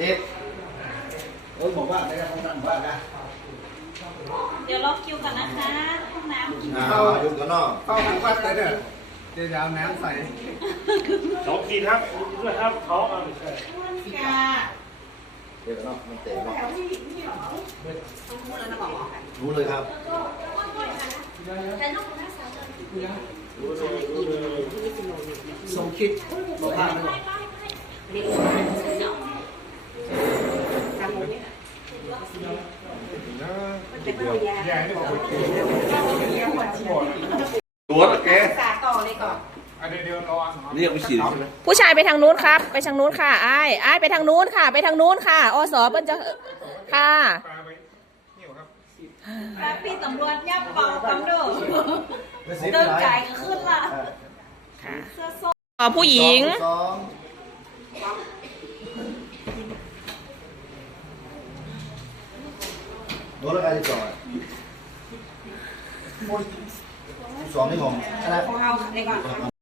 เอ็ดโอ้ยบอกว่าไม่ได้ของท่านว่านะเดี๋ยวล็อกคิวกันนะคะห้องน้ำอ่าอยู่กันนอกเข้าทางวัดเลยเนี่ยเดี๋ยวจะเอาน้ำใส่สองทีครับด้วยครับเขาเอาไปใช่ค่ะเดี๋ยวกันนอกมันเตะนอกรู้เลยครับส่งคิดบอกว่า ไม่บอกตัวละแกสาต่อเลยก่อนเดี๋ยวเดี๋ยวรอเรียกไปฉีดใช่ไหมผู้ชายไปทางนู้นครับ ไปทางนู้นค่ะอ้ายอ้ายไปทางนู้นค่ะ ไปทางนู้นค่ะอสเปิ้นจะค่ะปลาไปนี่ครับแป๊บพี่ตำรวจยับเป่าตำรวจไปสิบเดินไหนจ่ายก็ขึ้นละค่ะเสื้อส้มขอผู้หญิงสอง โดนแล้วกันที่สองสองนี่ของอะไรของเราเลยก่อน